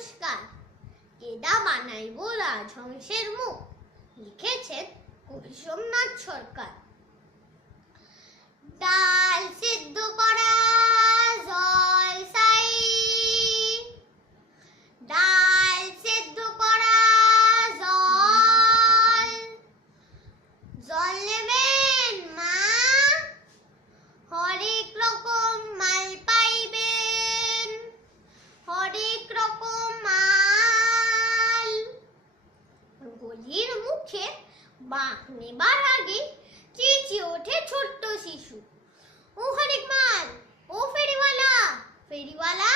নমস্কার। কেডা বানাইব রাজহংসের মুখ, লিখেছেন কবি সোমনাথ সরকার। ডাল সিদ্ধ করা জল সাই, ডাল সিদ্ধ করা জল নেবেন মা, হরেক রকম মাল পাইবেন, হরেক রকম মাল। গলির মুখে বাঁক নেবার আগে চেঁচিয়ে ওঠে ছোট্ট শিশু, ও হরেক মাল, ও ফেরিওয়ালা, ফেরিওয়ালা।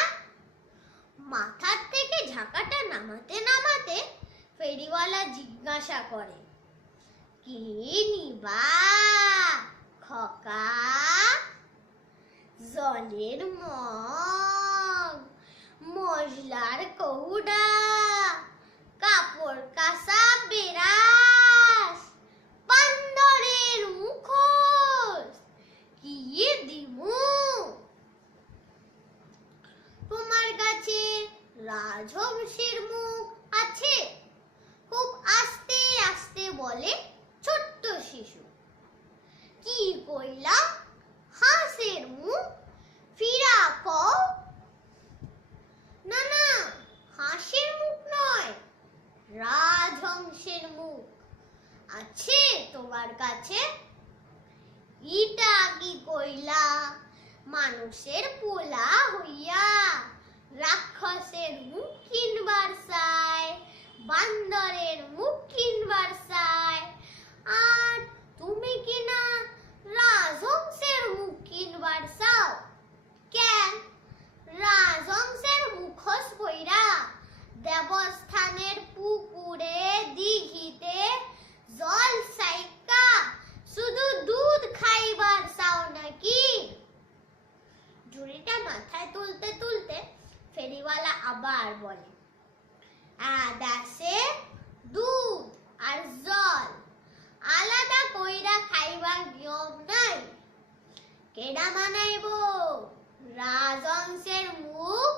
মাথার থেকে ঝাঁকাটা নামাতে নামাতে ফেরিওয়ালা জিজ্ঞাসা করে, কি নিবা খোকা? জলের মগ, মশলার কৌড়া, কাপড় কাঁচা বেরাস, বান্দরের মুখোশ, কি দিমু? তোমার কাছে রাজহংসের মুখ আছে? খুব আস্তে আস্তে বলে ছোট্ট শিশু। কি কইলা? হাঁসের মুখ? ফিরা কও। না না, হাঁসের মুখ নয়, রাজহংসের মুখ আছে তোমার কাছে? ইটা কি কইলা? মানুষের পোলা হইয়া রাক্ষসের মুখ কিনবার চায়, বান্দরের মুখ কিনবার চায়, আর তুমি কিনা রাজহংসের মুখ কিনবার চাও? কেন? রাজহংসের মুখোশ পইরা দেবস্থানের পুকুরে দিঘিতে জল সাইকা শুধু দুধ খাইবার চাও নাকি? ঝুড়িটা মাথায় তুলতে তুলতে ফেরিওয়ালা আবার বলে, আদাসে দুধ আর জল আলাদা কইরা খাইবার নিয়ম নাই। কেডা বানাইব রাজহংসের মুখ?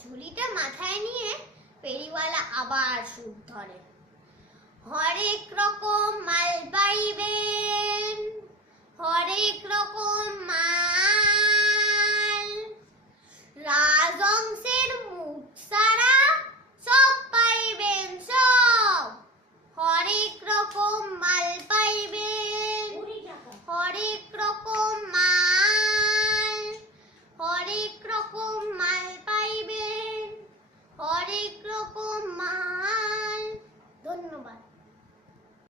ঝুলিটা মাথায় নিয়ে ফেরিওয়ালা আবার সুর ধরে, হরেক রকম মাল পাইবেন, হরেক রকম মাল। রাজহংসের মুখ ছাড়া সব পাইবেন সব, হরেক রকম মাল পাইবেন, হরেক রকম মাল, হরেক রকম মাল পাইবেন, হরেক রকম মাল।